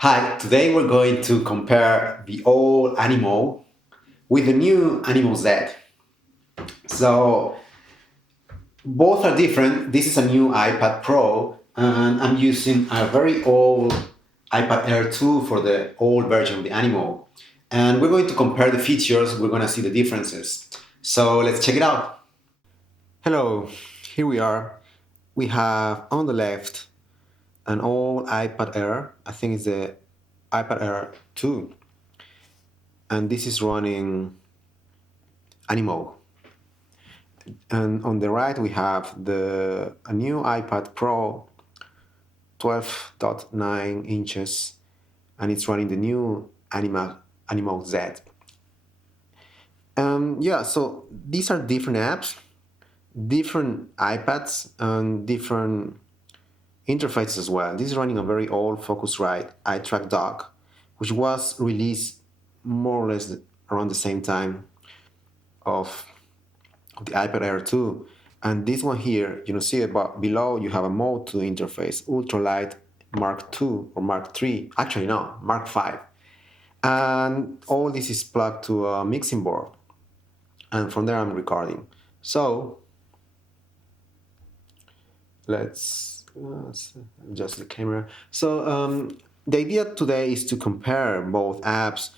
Hi, today we're going to compare the old Animoog with the new Animoog-Z. So both are different. This is a new iPad Pro, and I'm using a very old iPad Air 2 for the old version of the Animoog. And we're going to compare the features, we're going to see the differences. So let's check it out. Hello, here we are. We have on the left an old iPad Air. I think it's the iPad Air 2. And this is running Animoog. And on the right we have a new iPad Pro 12.9 inches, and it's running the new Animoog-Z. Yeah, so these are different apps, different iPads, and different interfaces as well. This is running a very old Focusrite iTrack dock, which was released more or less around the same time of the iPad Air 2. And this one here, you know, see about below you have a Mode 2 interface, Ultralight Mark 2 or Mark 3, actually no, Mark 5. And all this is plugged to a mixing board. And from there I'm recording. So let's adjust the camera. So the idea today is to compare both apps.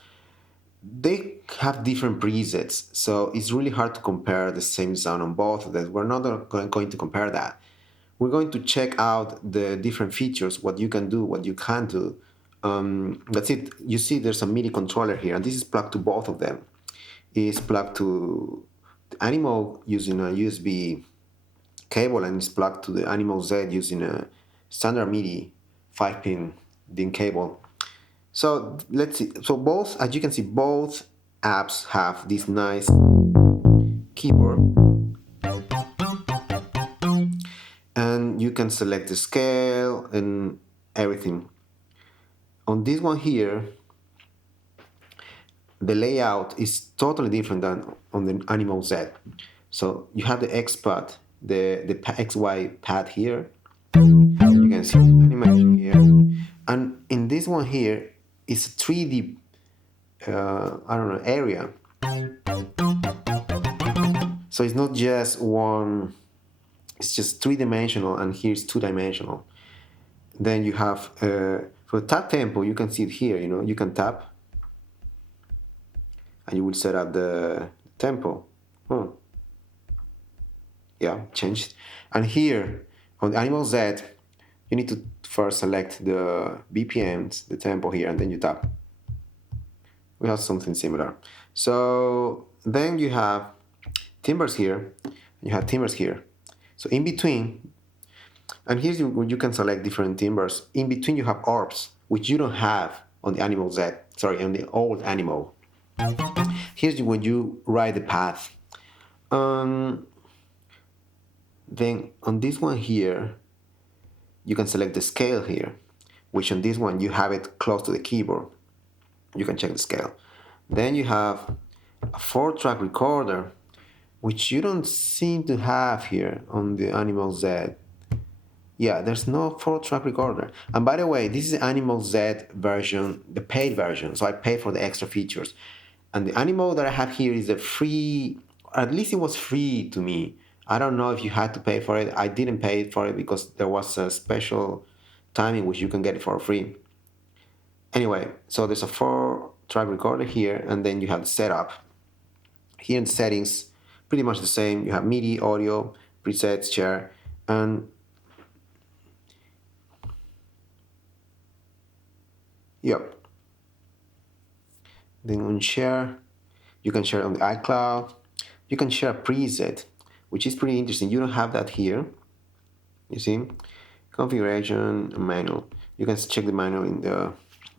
They have different presets, so it's really hard to compare the same sound on both of them. We're not going to compare that. We're going to check out the different features, what you can do, what you can't do. That's it. You see there's a MIDI controller here, and this is plugged to both of them. It's plugged to the Animoog using a USB cable, and it's plugged to the Animoog-Z using a standard MIDI 5-pin DIN cable. So let's see. So both, as you can see, both apps have this nice keyboard, and you can select the scale and everything. On this one here, the layout is totally different than on the Animoog-Z. So you have the X pad, the XY pad here. You can see animation here, and in this one here is a 3D I don't know, area. So it's not just one, it's just three-dimensional, and here's two-dimensional. Then you have, for tap tempo, you can see it here, you know, you can tap, and you will set up the tempo. Yeah, changed. And here, on the Animoog-Z, you need to first select the BPMs, the tempo here, and then you tap. We have something similar. So then you have timbres here, you have timbres here. So in between, and here's where you can select different timbres. In between you have ARPs, which you don't have on the Animoog-Z, sorry, on the old Animoog. Here's when you write the path. Then on this one here, you can select the scale here, which on this one you have it close to the keyboard. You can check the scale. Then you have a 4-track recorder, which you don't seem to have here on the Animoog-Z. Yeah, there's no 4-track recorder. And by the way, this is the Animoog-Z version, the paid version, so I pay for the extra features. And the Animoog that I have here is a free, at least it was free to me. I don't know if you had to pay for it. I didn't pay for it because there was a special timing which you can get it for free. Anyway, so there's a 4-track recorder here, and then you have the setup. Here in the settings, pretty much the same. You have MIDI, audio, presets, share, and yep. Then on share, you can share on the iCloud. You can share a preset, which is pretty interesting. You don't have that here. You see, configuration, manual. You can check the manual in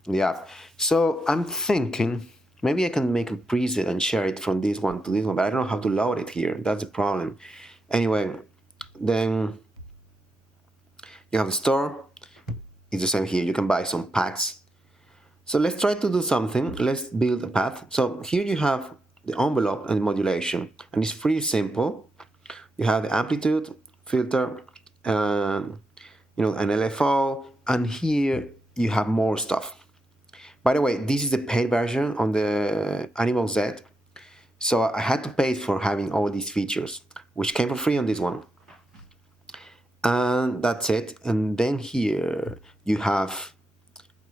the app. So I'm thinking maybe I can make a preset and share it from this one to this one, but I don't know how to load it here. That's the problem. Anyway, then you have the store. It's the same here. You can buy some packs. So let's try to do something. Let's build a path. So here you have the envelope and the modulation, and it's pretty simple. You have the amplitude, filter, and you know, an LFO, and here you have more stuff. By the way, this is the paid version on the Animoog-Z. So I had to pay for having all these features, which came for free on this one. And that's it. And then here you have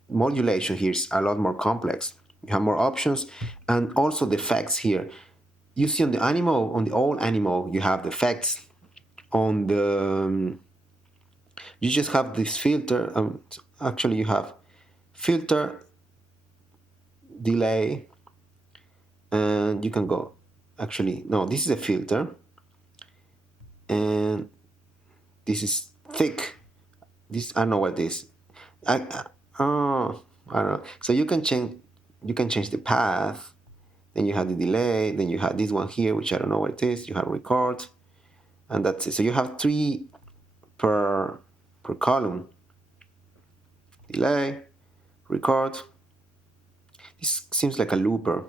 modulation. Here's a lot more complex. You have more options, and also the effects here. You see on the Animoog, on the old Animoog, you have the effects. On the you just have this filter. Actually, you have filter, delay, and you can go. Actually, no, this is a filter, and this is thick. This I don't know what this. Oh, I don't know. So you can change the path. Then you have the delay. Then you have this one here, which I don't know what it is. You have record, and that's it. So you have 3 per column. Delay, record. This seems like a looper.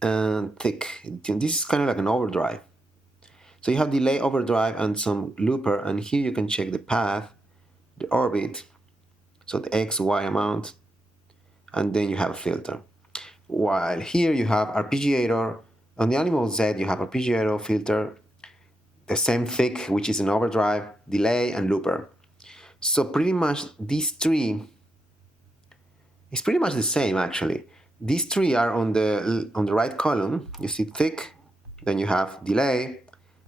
And thick. This is kind of like an overdrive. So you have delay, overdrive, and some looper. And here you can check the path, the orbit, so the X, Y amount, and then you have a filter. While here you have arpeggiator. On the Animoog-Z you have arpeggiator, filter, the same thick, which is an overdrive, delay, and looper. So pretty much these 3, it's pretty much the same actually. These 3 are on the right column. You see thick, then you have delay,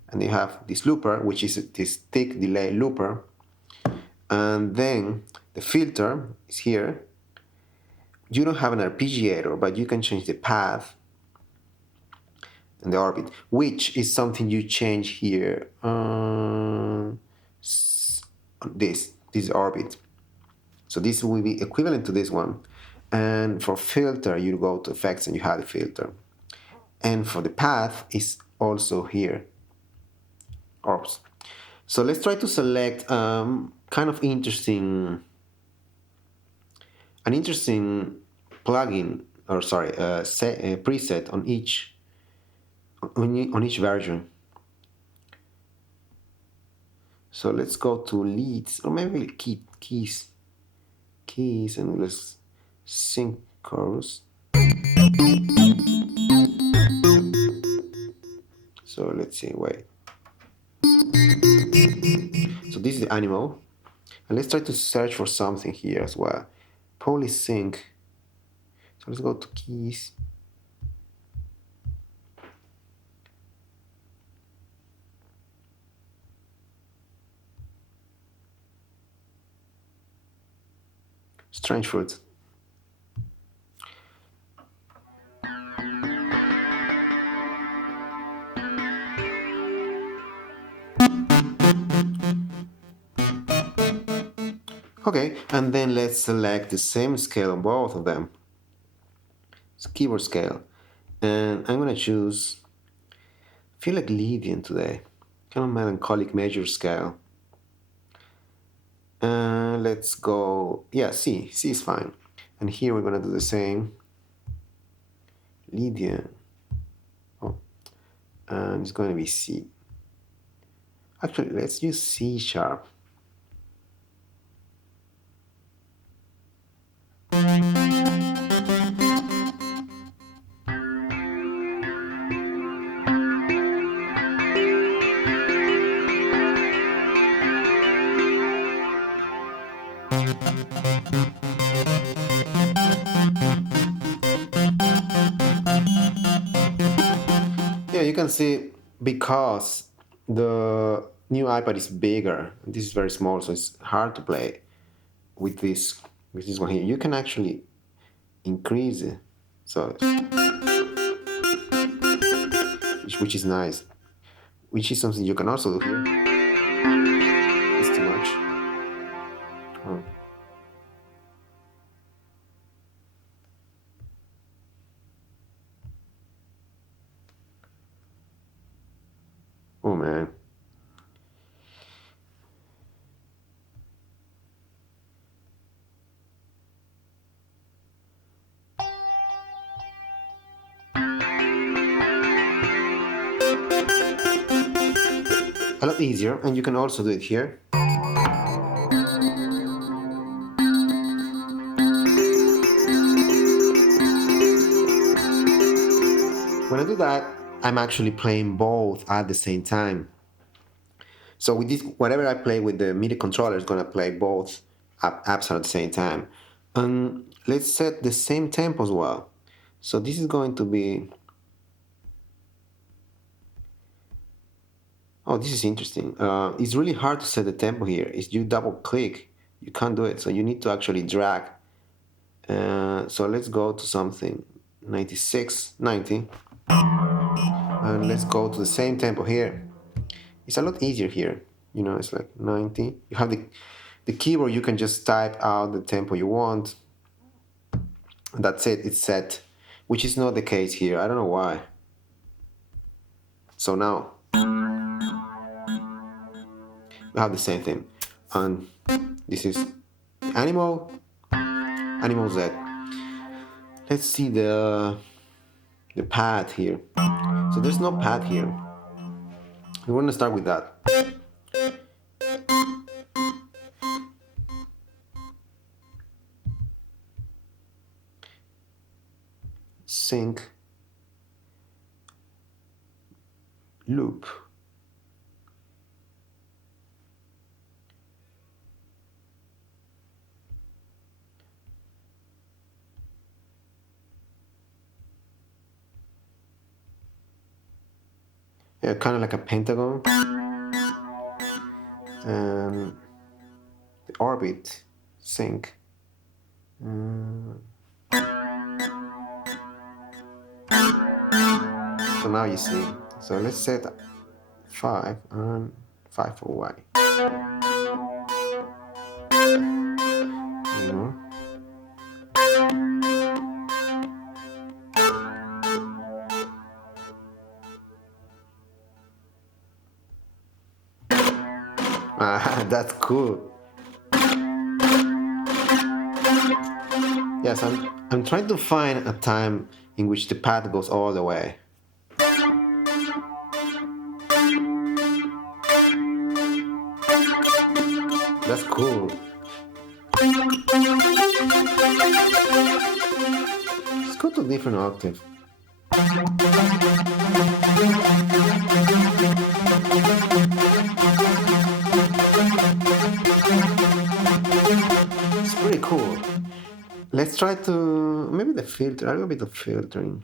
and you have this looper, which is this thick delay looper. And then the filter is here. You don't have an arpeggiator, but you can change the path and the orbit, which is something you change here. This orbit. So this will be equivalent to this one. And for filter, you go to effects and you have the filter. And for the path is also here. Oops. So let's try to select kind of an interesting plugin, or sorry, preset on each version. So let's go to leads, or maybe keys, and let's sync chorus. So let's see, wait. So this is the Animoog. And let's try to search for something here as well. Polysync. So let's go to keys. Strange fruit. Okay, and then let's select the same scale on both of them. It's keyboard scale. And I'm gonna choose, I feel like Lydian today. Kind of melancholic major scale. Let's go, yeah, C is fine. And here we're gonna do the same. Lydian. Oh, and it's gonna be C. Actually, let's use C sharp. Yeah, you can see because the new iPad is bigger, this is very small, so it's hard to play with this one here. You can actually increase it, so which is nice, which is something you can also do here. It's too much. Oh. Oh man. A lot easier, and you can also do it here. When I do that, I'm actually playing both at the same time. So with this, whatever I play with the MIDI controller is going to play both apps at the same time. And let's set the same tempo as well. So this is going to be... Oh, this is interesting. It's really hard to set the tempo here. If you double click, you can't do it. So you need to actually drag. So let's go to something 96, 90. And let's go to the same tempo here. It's a lot easier here. You know, it's like 90. You have the keyboard, you can just type out the tempo you want. That's it, it's set, which is not the case here. I don't know why. So now we have the same thing. And this is Animoog-Z. Let's see the pad here. So there's no pad here. We're going to start with that. Sync, loop. Yeah, kind of like a pentagon. And the orbit, sync. So now you see. So let's set 5 and 5 for Y. That's cool. Yes, I'm trying to find a time in which the pad goes all the way. That's cool. Let's go to a different octave. It's pretty cool. Let's try to maybe the filter, a little bit of filtering.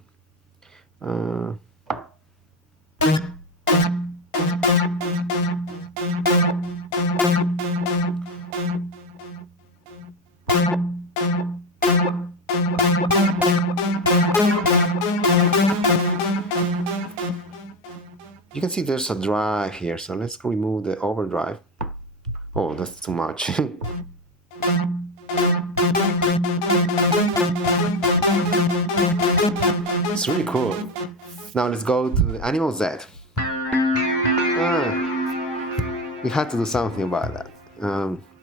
You can see there's a drive here, so let's remove the overdrive. Oh, that's too much. It's really cool. Now let's go to the Animoog-Z. We had to do something about that.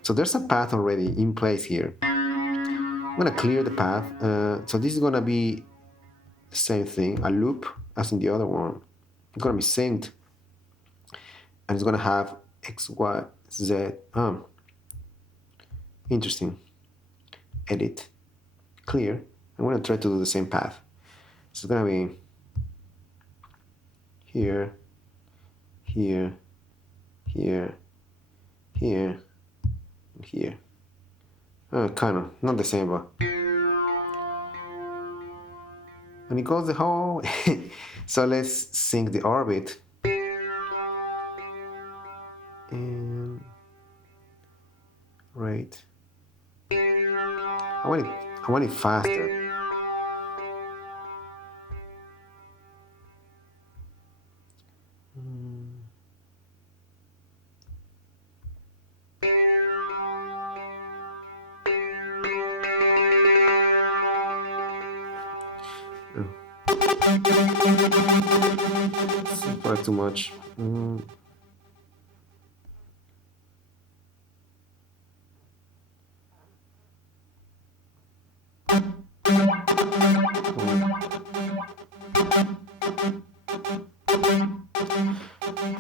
So there's a path already in place here. I'm gonna clear the path. So this is gonna be the same thing, a loop as in the other one. It's gonna be synced, and it's gonna have X, Y, Z. Interesting. Edit, clear. I'm gonna try to do the same path. So it's gonna be here, here, here, here, and here. Kind of, not the same, but. And it goes the whole way. So let's sync the orbit. And rate. I want it faster. It's quite too much.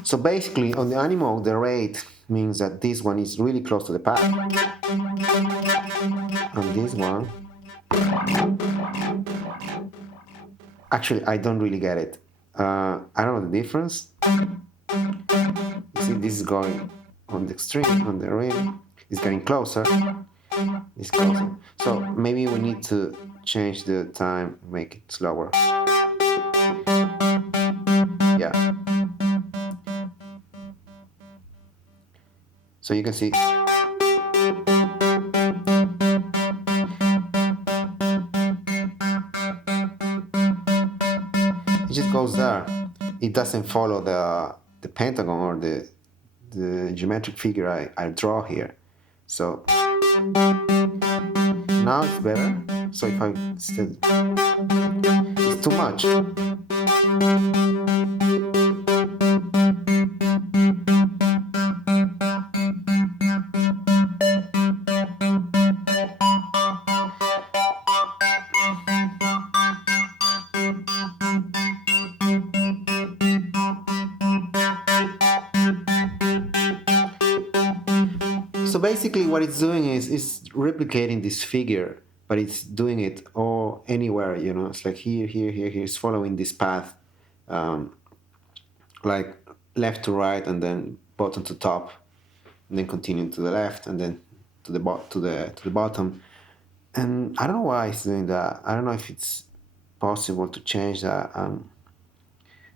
So basically, on the Animoog, the rate means that this one is really close to the pad. And this one, actually, I don't really get it. I don't know the difference. You see, this is going on the extreme, on the rim. It's getting closer. It's closer. So maybe we need to change the time, make it slower. Yeah. So you can see. It just goes there. It doesn't follow the pentagon or the geometric figure I draw here. So now it's better. So if I instead, it's too much. So basically what it's doing is replicating this figure, but it's doing it all anywhere, you know. It's like here, here, here, here. It's following this path, like left to right, and then bottom to top, and then continuing to the left, and then to the bottom. And I don't know why it's doing that. I don't know if it's possible to change that.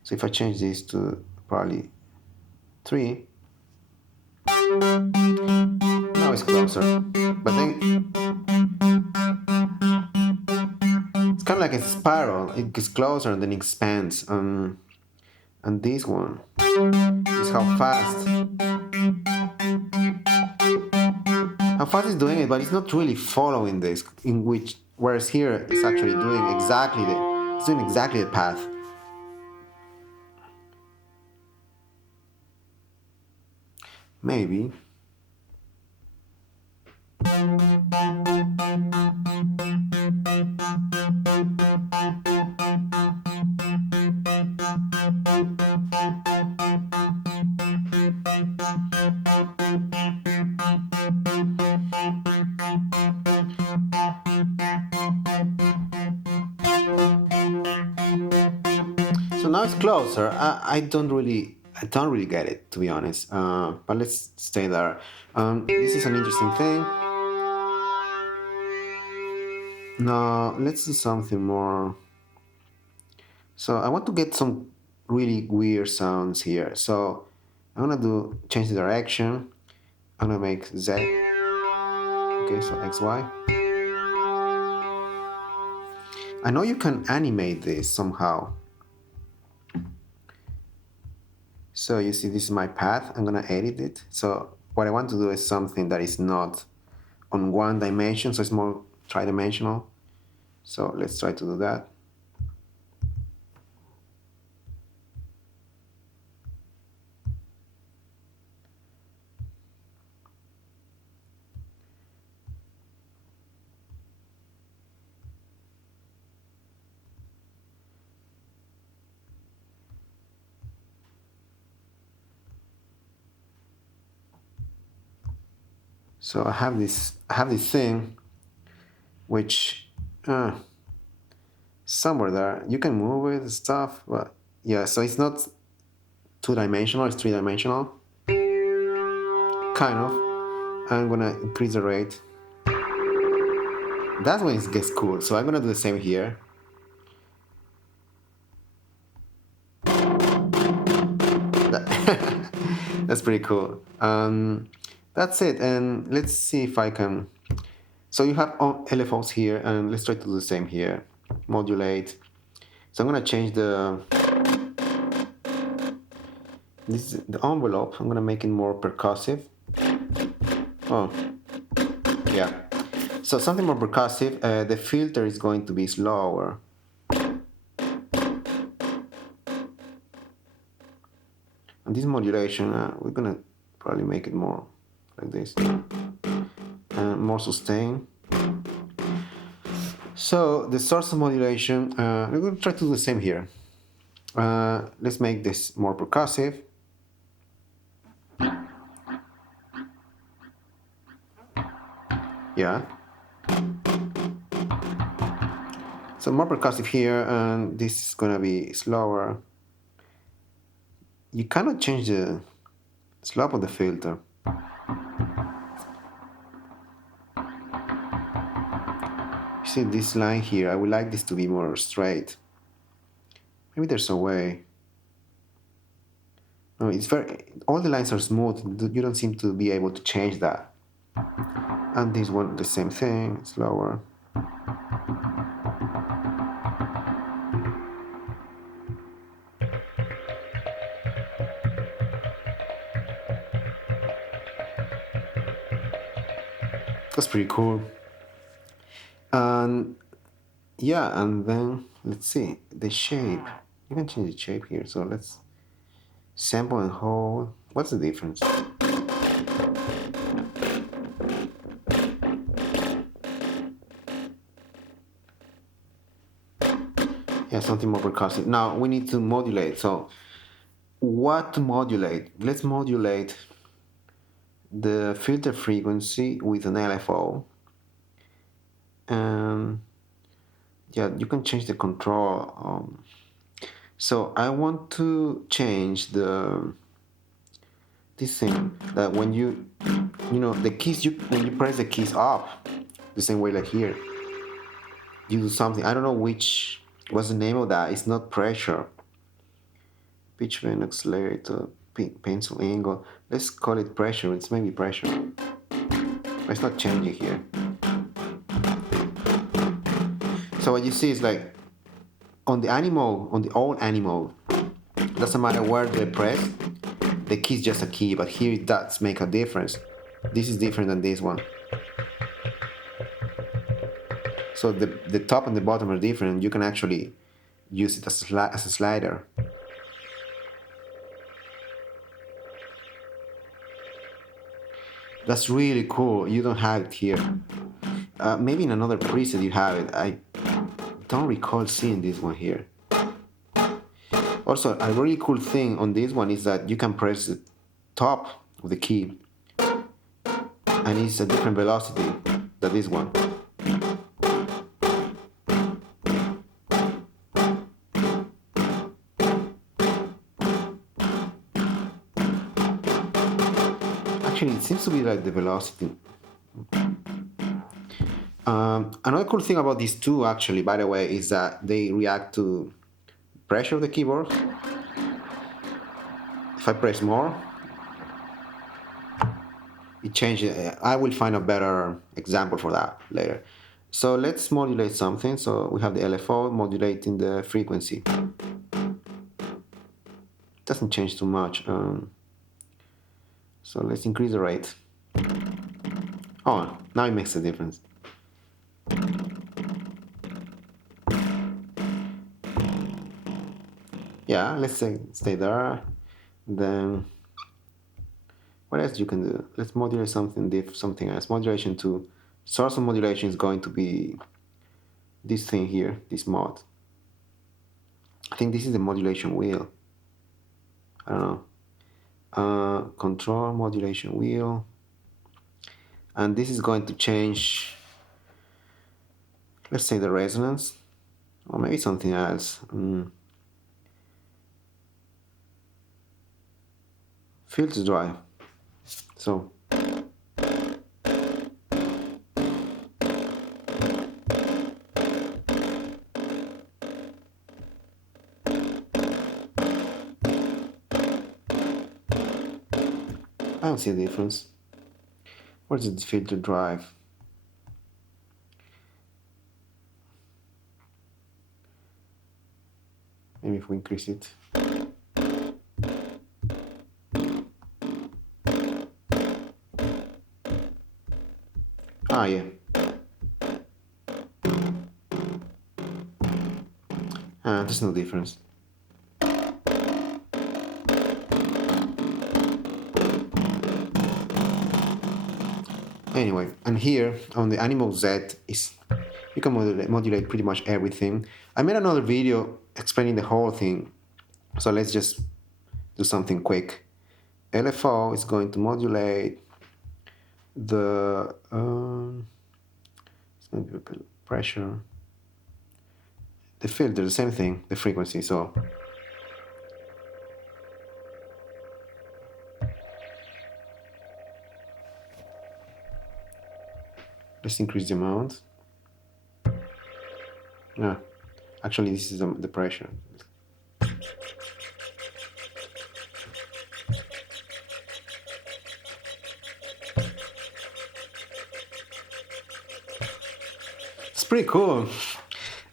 So if I change this to probably 3, now it's closer. But then it's kind of like a spiral. It gets closer and then expands. And this one is how fast it's doing it, but it's not really following this. Whereas here it's actually doing exactly the path. Maybe. So now it's closer. I don't really get it, to be honest. But let's stay there. This is an interesting thing. Now let's do something more. So I want to get some really weird sounds here. So I'm gonna change the direction. I'm gonna make Z. Okay, so XY. I know you can animate this somehow. So you see, this is my path. I'm gonna edit it. So what I want to do is something that is not on one dimension, so it's more tri-dimensional. So let's try to do that. So I have this thing, which somewhere there you can move it and stuff, but yeah. So it's not two-dimensional; it's three-dimensional, kind of. I'm gonna increase the rate. That's when it gets cool. So I'm gonna do the same here. That's pretty cool. That's it, and let's see if I can. So you have LFOs here, and let's try to do the same here. Modulate. So I'm gonna change the envelope. I'm gonna make it more percussive. Oh, yeah. So something more percussive. The filter is going to be slower. And this modulation, we're gonna probably make it more like this, and more sustained. So the source of modulation, we're gonna try to do the same here. Let's make this more percussive. Yeah. So more percussive here, and this is gonna be slower. you cannot change the slope of the filter. You see this line here, I would like this to be more straight. Maybe there's a way. No, it's all the lines are smooth. You don't seem to be able to change that. And this one, the same thing, it's lower. That's pretty cool. And yeah, and then let's see the shape. You can change the shape here. So let's sample and hold. What's the difference? Yeah, something more percussive. Now we need to modulate. So what to modulate? Let's modulate the filter frequency with an LFO. And yeah, you can change the control. So I want to change this thing that when you know the keys, when you press the keys up the same way like here, you do something. I don't know what's the name of that. It's not pressure. Pitch bend, accelerator, pencil angle. Let's call it pressure. It's maybe pressure. But it's not changing here. So what you see is like on the old Animoog, doesn't matter where they press, the key is just a key, but here it does make a difference. This is different than this one. So the top and the bottom are different. You can actually use it as a slider. That's really cool. You don't have it here. Maybe in another preset you have it. I don't recall seeing this one here. Also, a really cool thing on this one is that you can press the top of the key and it's a different velocity than this one. Actually, it seems to be like the velocity. Another cool thing about these two, actually, by the way, is that they react to pressure of the keyboard. If I press more, it changes. I will find a better example for that later. So let's modulate something. So we have the LFO modulating the frequency. Doesn't change too much. So let's increase the rate. Oh, now it makes a difference. Yeah, let's say stay there. Then what else you can do? Let's modulate something else. Modulation 2. Source of modulation is going to be this thing here, this mod. I think this is the modulation wheel. I don't know. Control modulation wheel. And this is going to change, let's say the resonance, or maybe something else. Filter drive. So I don't see a difference. Where's the filter drive? Maybe if we increase it. Ah, yeah. There's no difference. Anyway, and here on the Animoog-Z is you can modulate pretty much everything. I made another video explaining the whole thing, so let's just do something quick. LFO is going to modulate the it's going to be pressure, the filter, the same thing, the frequency. So Let's increase the amount. Yeah, actually this is the pressure. It's pretty cool.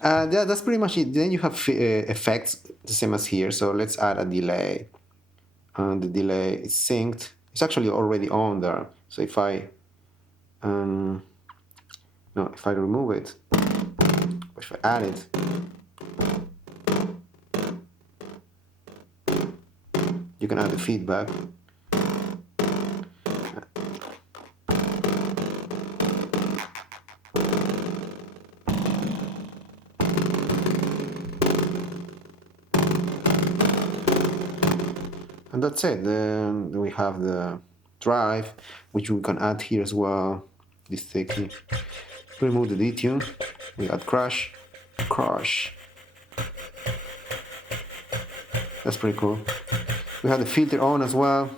Yeah, that's pretty much it. Then you have effects the same as here. So let's add a delay. And the delay is synced. It's actually already on there. So if I no, if I remove it, if I add it, you can add the feedback. And that's it. Then we have the drive, which we can add here as well. This sticky. Remove the detune. We add crash. Crash. That's pretty cool. We have the filter on as well.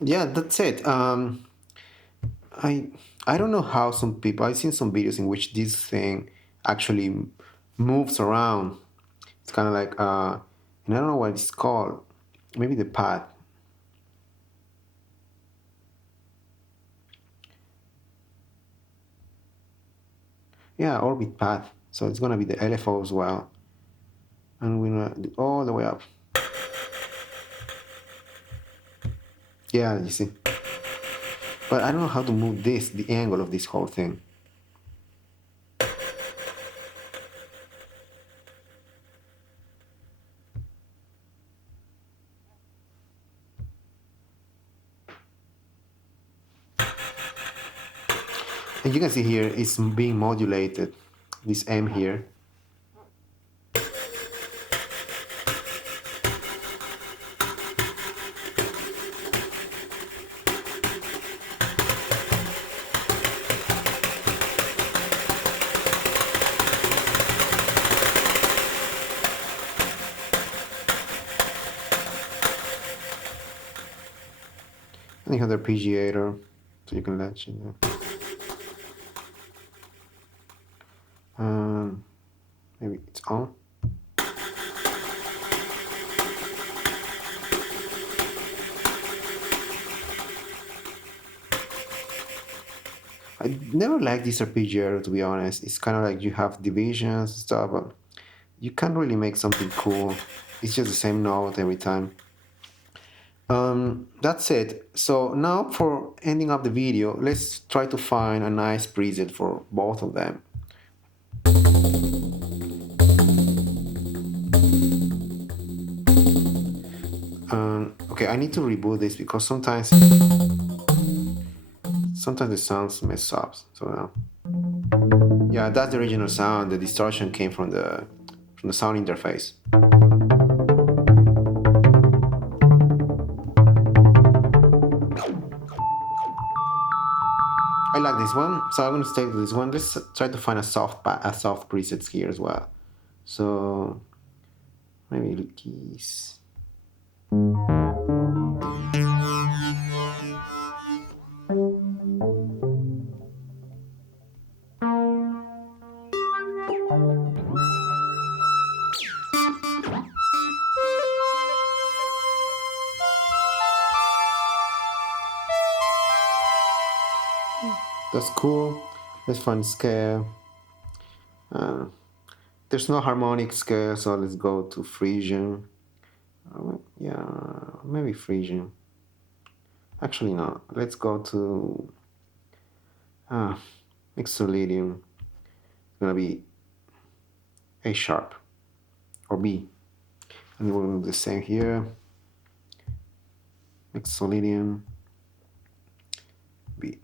Yeah, that's it. I I don't know how some people. I've seen some videos in which this thing actually moves around. It's kind of like and I don't know what it's called. Maybe the pad. Yeah, orbit path. So it's gonna be the LFO as well, and we're gonna do all the way up. Yeah, you see. But I don't know how to move this, the angle of this whole thing. And you can see here it's being modulated. This M here. And you have the arpeggiator, so you can latch it. Maybe it's on. I never liked this arpeggiator, to be honest. It's kind of like you have divisions and stuff, but you can't really make something cool. It's just the same note every time. That's it. So now for ending up the video, let's try to find a nice preset for both of them. Okay, I need to reboot this because sometimes the sounds mess up. So now, yeah, that's the original sound. The distortion came from the sound interface. I like this one, so I'm gonna stay with this one. Let's try to find a soft presets here as well. So maybe keys. That's cool. Let's find scale. There's no harmonic scale, so let's go to Frisian. Yeah, maybe Frisian. Actually, no. Let's go to Mixolydian. It's gonna be A sharp or B, and we're gonna do the same here. Mixolydian B.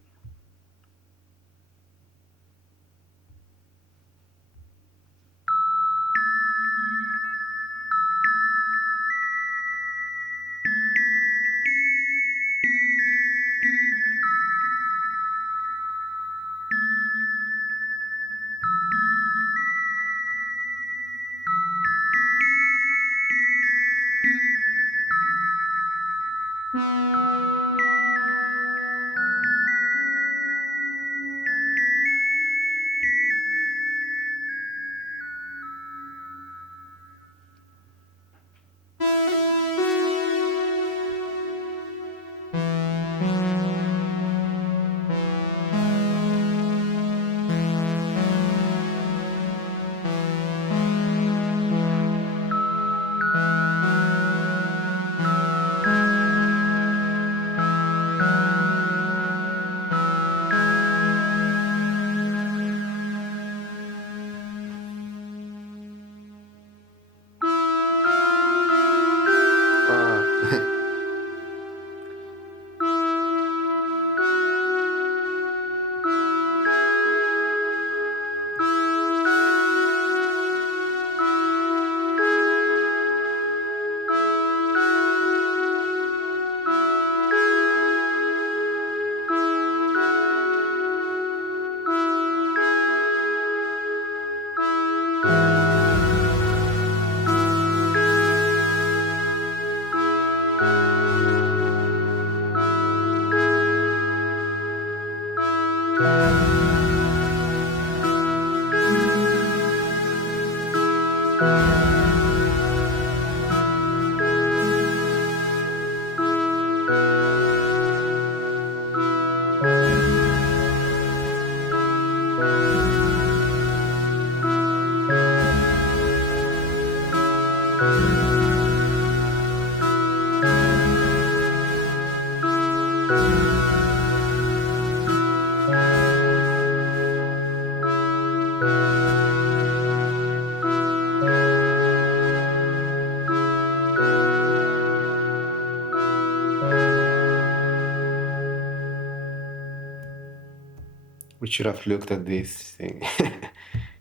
We should have looked at this thing.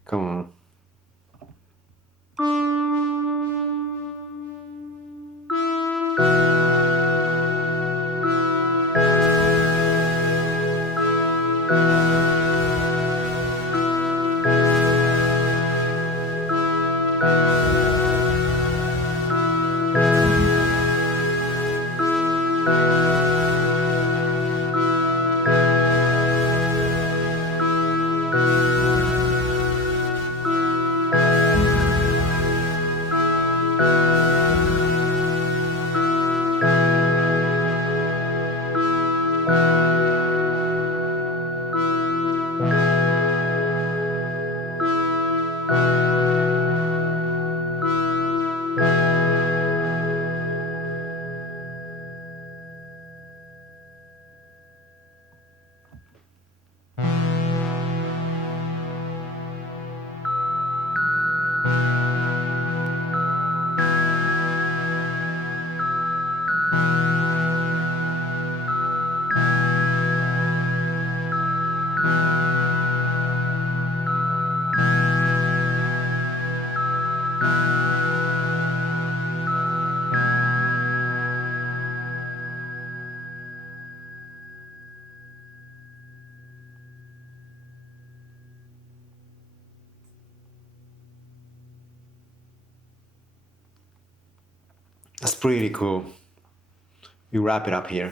Come on. That's pretty cool. We wrap it up here.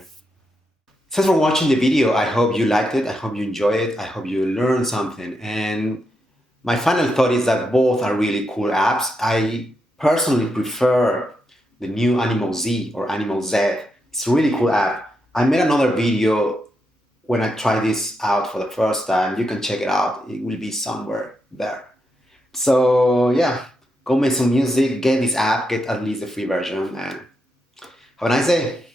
Thanks for watching the video. I hope you liked it. I hope you enjoyed it. I hope you learned something. And my final thought is that both are really cool apps. I personally prefer the new Animoog-Z or Animoog-Z. It's a really cool app. I made another video when I tried this out for the first time. You can check it out. It will be somewhere there. So yeah, go make some music, get this app, get at least the free version, and have a nice day.